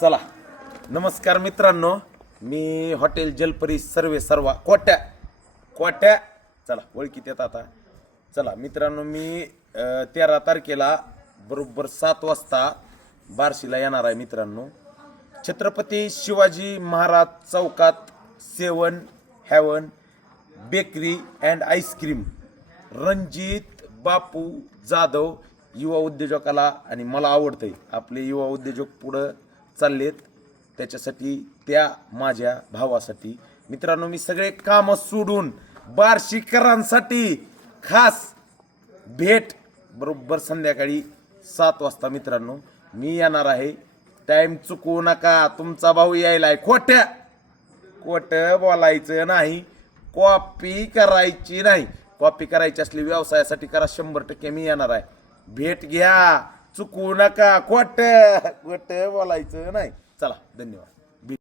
चला नमस्कार मित्रांनो, मी हॉटेल जलपरी सर्वा कोट्या चला ओळखीत येत आता. चला मित्रांनो, मी 13 तारखेला बरोबर 7 वाजता बार्शीला येणार आहे मित्रांनो. छत्रपती शिवाजी महाराज चौकात 7 heaven bakery and ice cream, Ranjit Bapu Jadhav युवा उद्योजकाला आणि मला आवडतंय. आपले युवा उद्योजक पुढं चाललेत, त्याच्यासाठी त्या माझ्या भावासाठी मित्रांनो मी सगळे कामं सोडून बार्शीकरांसाठी खास भेट बरोबर संध्याकाळी 7 वाजता मित्रांनो मी येणार आहे. टाइम चुकवू नका, तुमचा भाऊ यायलाय. खोटं बोलायचं नाही, कॉपी करायची नाही. कॉपी करायची असली व्यवसायासाठी करा, 100% मी येणार आहे. भेट घ्या, चुकवू नका. खोटं बोलायचं नाही. चला धन्यवाद.